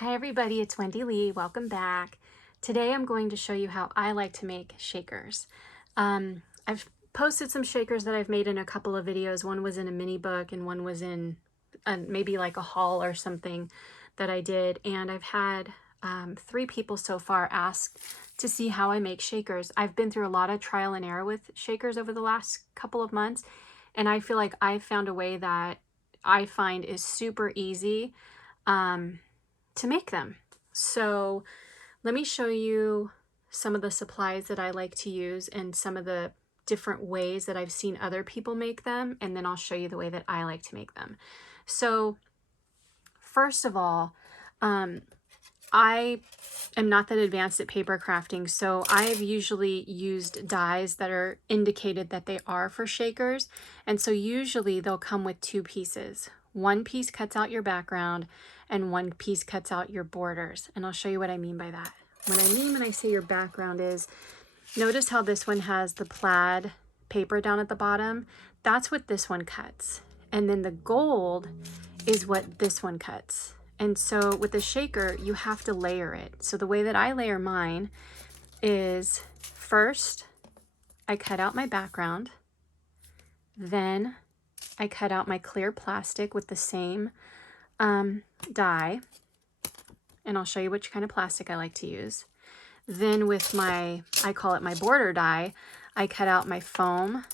Hi everybody, it's Wendy Lee. Welcome back. Today I'm going to show you how I like to make shakers. I've posted some shakers that I've made in a couple of videos. One was in a mini book and one was in maybe like a haul or something that I did. And I've had 3 people so far ask to see how I make shakers. I've been through a lot of trial and error with shakers over the last couple of months. And I feel like I found a way that I find is super easy to make them. So let me show you some of the supplies that I like to use and some of the different ways that I've seen other people make them, and then I'll show you the way that I like to make them. So first of all, I am not that advanced at paper crafting, so I've usually used dies that are indicated that they are for shakers, and so usually they'll come with 2 pieces. One piece cuts out your background and one piece cuts out your borders, and I'll show you what I mean by that. What I mean when I say your background is, notice how this one has the plaid paper down at the bottom? That's what this one cuts. And then the gold is what this one cuts. And so with the shaker, you have to layer it. So the way that I layer mine is first I cut out my background, then I cut out my clear plastic with the same die, and I'll show you which kind of plastic I like to use. Then with my, I call it my border die, I cut out my foam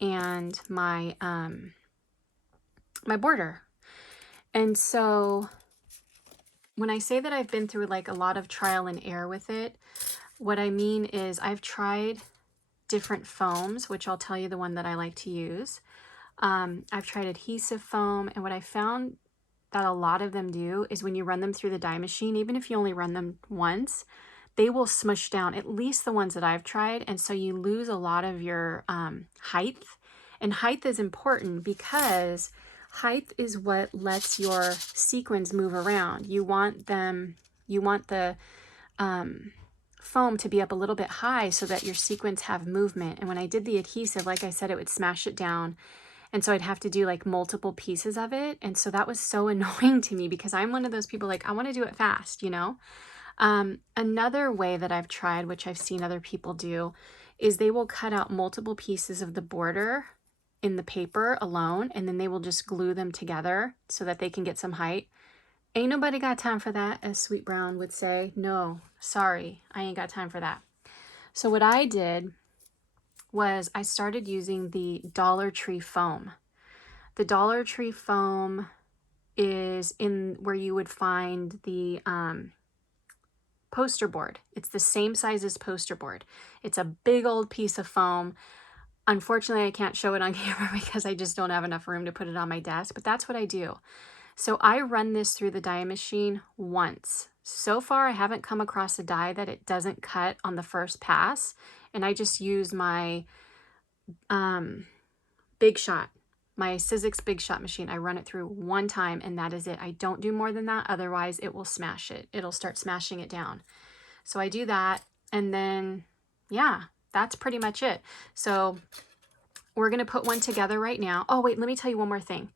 and my my border. And so when I say that I've been through like a lot of trial and error with it, what I mean is I've tried different foams, which I'll tell you the one that I like to use. I've tried adhesive foam, and what I found that a lot of them do is when you run them through the die machine, even if you only run them once, they will smush down, at least the ones that I've tried, and so you lose a lot of your height. And height is important because height is what lets your sequins move around. You want the foam to be up a little bit high so that your sequins have movement. And when I did the adhesive, like I said, it would smash it down. And so I'd have to do like multiple pieces of it. And so that was so annoying to me because I'm one of those people like, I want to do it fast, you know? Another way that I've tried, which I've seen other people do, is they will cut out multiple pieces of the border in the paper alone, and then they will just glue them together so that they can get some height. Ain't nobody got time for that, as Sweet Brown would say. No, sorry, I ain't got time for that. So what I did was I started using the Dollar Tree foam. The Dollar Tree foam is in where you would find the poster board. It's the same size as poster board. It's a big old piece of foam. Unfortunately, I can't show it on camera because I just don't have enough room to put it on my desk, but that's what I do. So I run this through the die machine once. So far, I haven't come across a die that it doesn't cut on the first pass, and I just use my Big Shot, my Sizzix Big Shot machine. I run it through one time, and that is it. I don't do more than that, otherwise it will smash it. It'll start smashing it down. So I do that, and then, yeah, that's pretty much it. So we're gonna put one together right now. Oh wait, let me tell you one more thing.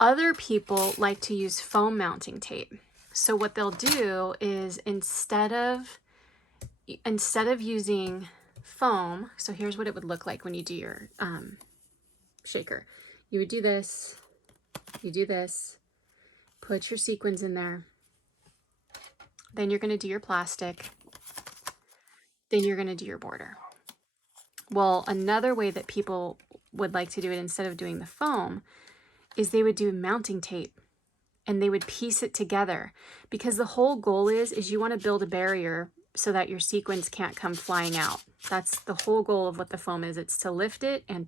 Other people like to use foam mounting tape. So what they'll do is instead of using foam, so here's what it would look like when you do your shaker. You would do this, you do this, put your sequins in there, then you're gonna do your plastic, then you're gonna do your border. Well, another way that people would like to do it instead of doing the foam is they would do mounting tape, and they would piece it together, because the whole goal is you want to build a barrier so that your sequins can't come flying out. That's the whole goal of what the foam is. It's to lift it and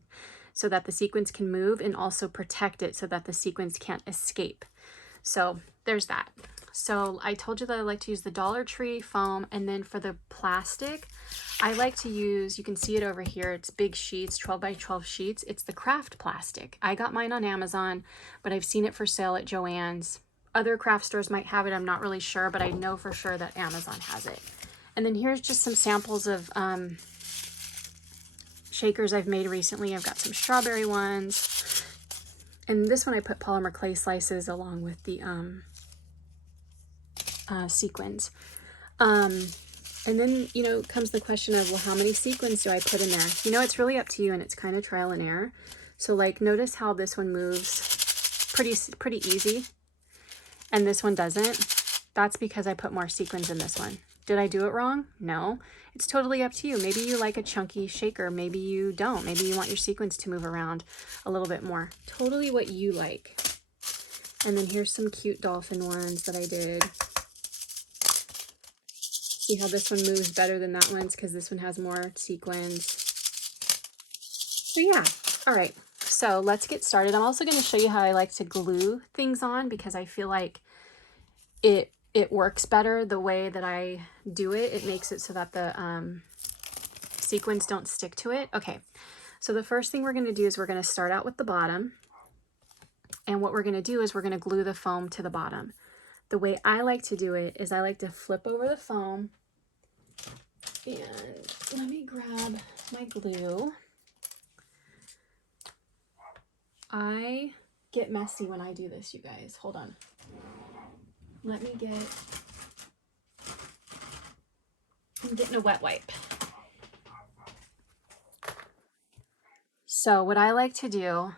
so that the sequins can move, and also protect it so that the sequins can't escape. So there's that. So I told you that I like to use the Dollar Tree foam, and then for the plastic, I like to use, you can see it over here, it's big sheets, 12 by 12 sheets. It's the craft plastic. I got mine on Amazon, but I've seen it for sale at Joann's. Other craft stores might have it, I'm not really sure, but I know for sure that Amazon has it. And then here's just some samples of shakers I've made recently. I've got some strawberry ones. And this one I put polymer clay slices along with the sequins. And then, you know, comes the question of, well, how many sequins do I put in there? You know, it's really up to you, and it's kind of trial and error. So like, notice how this one moves pretty easy, and this one doesn't. That's because I put more sequins in this one. Did I do it wrong? No. It's totally up to you. Maybe you like a chunky shaker. Maybe you don't. Maybe you want your sequins to move around a little bit more. Totally what you like. And then here's some cute dolphin ones that I did. See how this one moves better than that one's because this one has more sequins. So yeah, all right. So let's get started. I'm also going to show you how I like to glue things on because I feel like it works better the way that I do it. It makes it so that the sequins don't stick to it. Okay, so the first thing we're going to do is we're going to start out with the bottom. And what we're going to do is we're going to glue the foam to the bottom. The way I like to do it is I like to flip over the foam. And let me grab my glue. I get messy when I do this, you guys. Hold on. Let me get... I'm getting a wet wipe. So what I like to do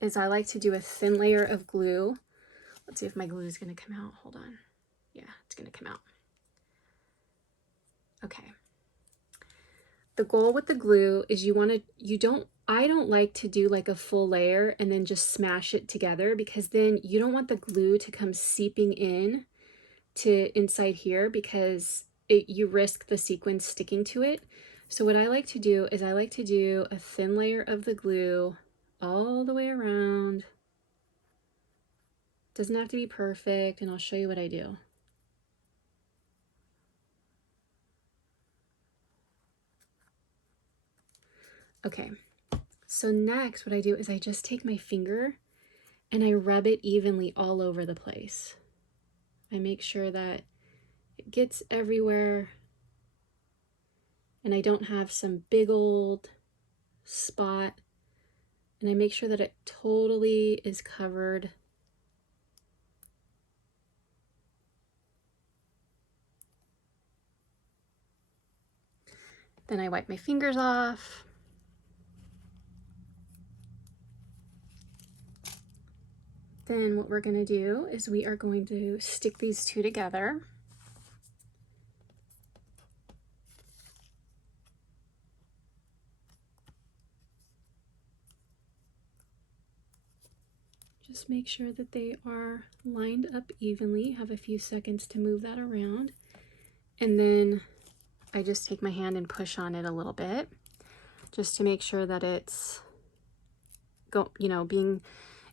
is I like to do a thin layer of glue. Let's see if my glue is going to come out. Hold on. Yeah, it's going to come out. Okay. The goal with the glue is I don't like to do like a full layer and then just smash it together, because then you don't want the glue to come seeping in to inside here, because you risk the sequins sticking to it. So what I like to do is I like to do a thin layer of the glue all the way around. Doesn't have to be perfect, and I'll show you what I do. Okay, so next what I do is I just take my finger and I rub it evenly all over the place. I make sure that it gets everywhere and I don't have some big old spot, and I make sure that it totally is covered. Then I wipe my fingers off. Then what we're going to do is we are going to stick these two together. Just make sure that they are lined up evenly. Have a few seconds to move that around. And then I just take my hand and push on it a little bit just to make sure that it's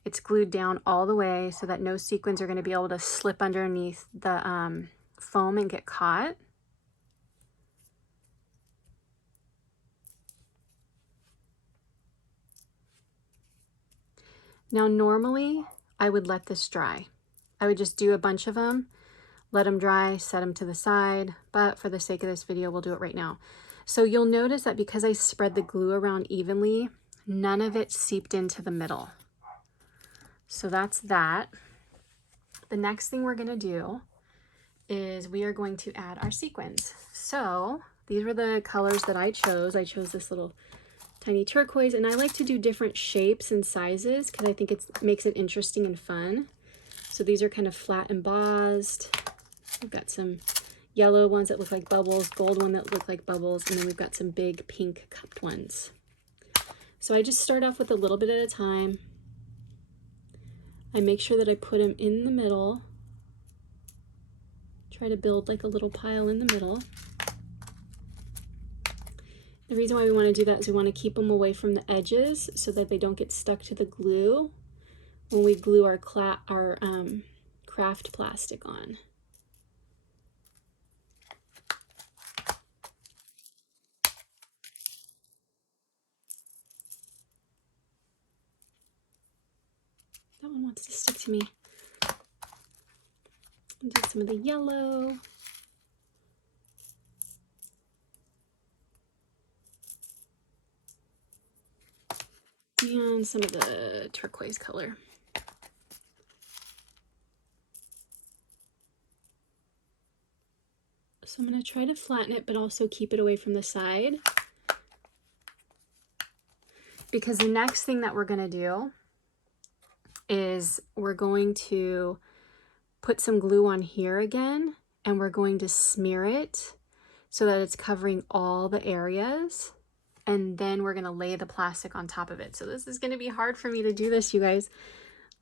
it's glued down all the way so that no sequins are going to be able to slip underneath the foam and get caught. Now normally I would let this dry. I would just do a bunch of them, let them dry, set them to the side, but for the sake of this video, we'll do it right now. So you'll notice that because I spread the glue around evenly, none of it seeped into the middle. So that's that. The next thing we're going to do is we are going to add our sequins. So these were the colors that I chose. I chose this little tiny turquoise, and I like to do different shapes and sizes because I think it makes it interesting and fun. So these are kind of flat embossed. We've got some yellow ones that look like bubbles, gold one that look like bubbles, and then we've got some big pink cupped ones. So I just start off with a little bit at a time. I make sure that I put them in the middle. Try to build like a little pile in the middle. The reason why we want to do that is we want to keep them away from the edges so that they don't get stuck to the glue when we glue our craft plastic on. That one wants to stick to me. And do some of the yellow. And some of the turquoise color. So I'm going to try to flatten it, but also keep it away from the side. Because the next thing that we're going to do is we're going to put some glue on here again, and we're going to smear it so that it's covering all the areas. And then we're going to lay the plastic on top of it. So this is going to be hard for me to do this, you guys.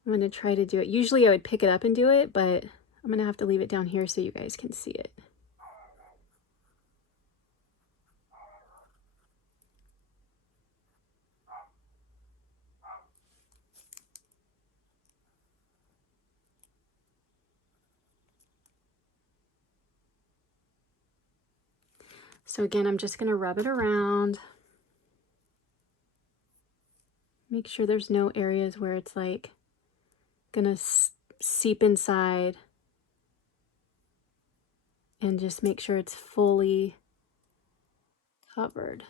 I'm going to try to do it. Usually I would pick it up and do it, but I'm going to have to leave it down here so you guys can see it. So again, I'm just going to rub it around. Make sure there's no areas where it's like going to seep inside. And just make sure it's fully covered.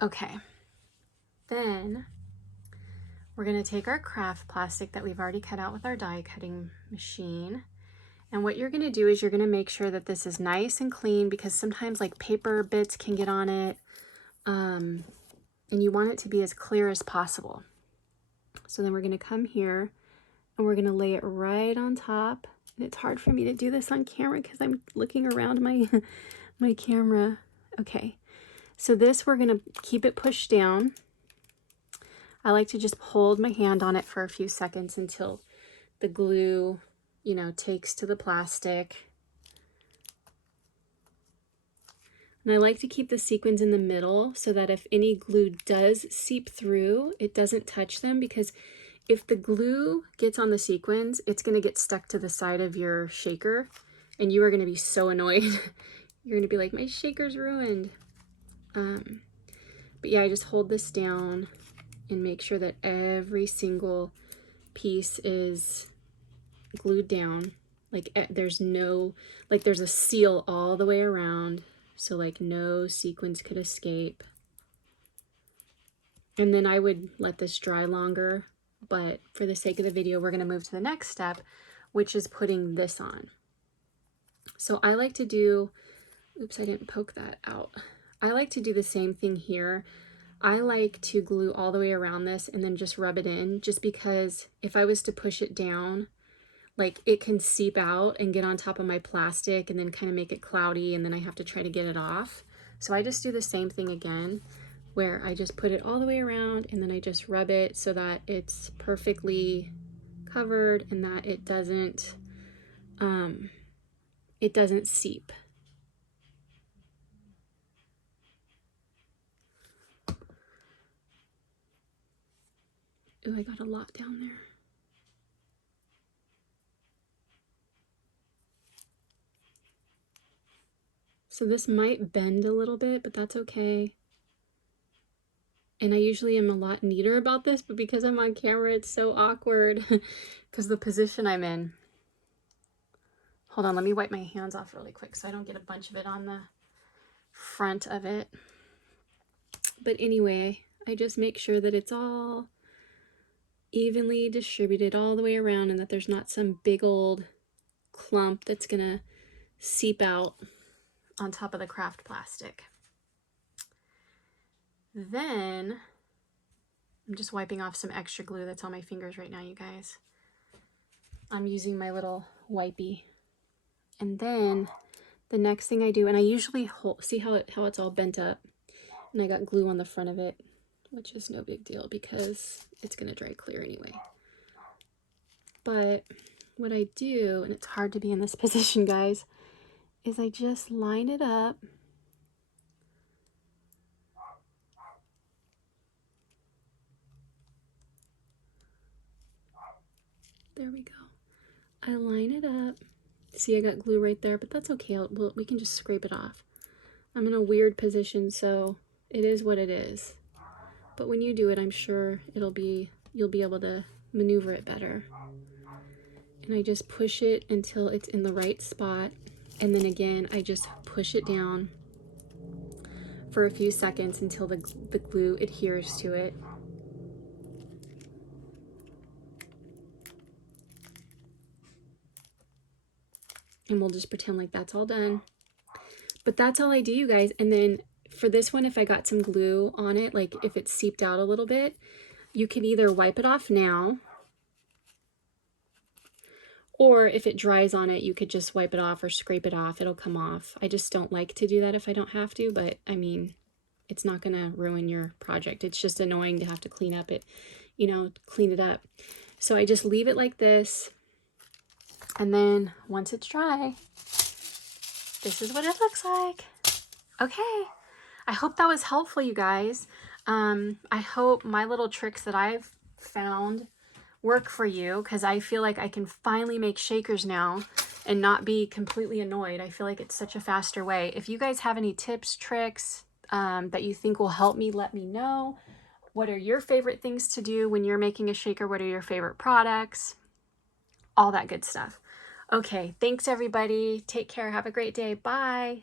Okay. Then we're going to take our craft plastic that we've already cut out with our die cutting machine. And what you're going to do is you're going to make sure that this is nice and clean, because sometimes like paper bits can get on it. And you want it to be as clear as possible. So then we're going to come here and we're going to lay it right on top. And it's hard for me to do this on camera because I'm looking around my, my camera. Okay. So this, we're going to keep it pushed down. I like to just hold my hand on it for a few seconds until the glue, you know, takes to the plastic. And I like to keep the sequins in the middle so that if any glue does seep through, it doesn't touch them, because if the glue gets on the sequins, it's going to get stuck to the side of your shaker and you are going to be so annoyed. You're going to be like, my shaker's ruined. But yeah, I just hold this down and make sure that every single piece is glued down. Like there's no, like there's a seal all the way around. So like no sequins could escape. And then I would let this dry longer, but for the sake of the video, we're going to move to the next step, which is putting this on. So I like to do, oops, I didn't poke that out. I like to do the same thing here. I like to glue all the way around this and then just rub it in, just because if I was to push it down, like it can seep out and get on top of my plastic and then kind of make it cloudy, and then I have to try to get it off. So I just do the same thing again, where I just put it all the way around and then I just rub it so that it's perfectly covered and that it doesn't seep. Oh, I got a lot down there. So this might bend a little bit, but that's okay. And I usually am a lot neater about this, but because I'm on camera, it's so awkward because the position I'm in. Hold on, let me wipe my hands off really quick so I don't get a bunch of it on the front of it. But anyway, I just make sure that it's all evenly distributed all the way around and that there's not some big old clump that's gonna seep out on top of the craft plastic. Then I'm just wiping off some extra glue that's on my fingers right now, you guys. I'm using my little wipey. And then the next thing I do, and I usually hold, see how it's all bent up, and I got glue on the front of it, which is no big deal because it's gonna dry clear anyway. But what I do, and it's hard to be in this position, guys, is I just line it up. There we go. I line it up. See, I got glue right there, but that's okay. We can just scrape it off. I'm in a weird position, so it is what it is. But when you do it, I'm sure you'll be able to maneuver it better. And I just push it until it's in the right spot. And then again, I just push it down for a few seconds until the glue adheres to it. And we'll just pretend like that's all done. But that's all I do, you guys. And then for this one, if I got some glue on it, like if it's seeped out a little bit, you can either wipe it off now, or if it dries on it, you could just wipe it off or scrape it off. It'll come off. I just don't like to do that if I don't have to, but I mean, it's not gonna ruin your project. It's just annoying to have to clean up it, you know, clean it up. So I just leave it like this. And then once it's dry, this is what it looks like. Okay, I hope that was helpful, you guys. I hope my little tricks that I've found work for you, because I feel like I can finally make shakers now and not be completely annoyed. I feel like it's such a faster way. If you guys have any tips, tricks that you think will help me, let me know. What are your favorite things to do when you're making a shaker? What are your favorite products? All that good stuff. Okay, thanks everybody. Take care. Have a great day. Bye.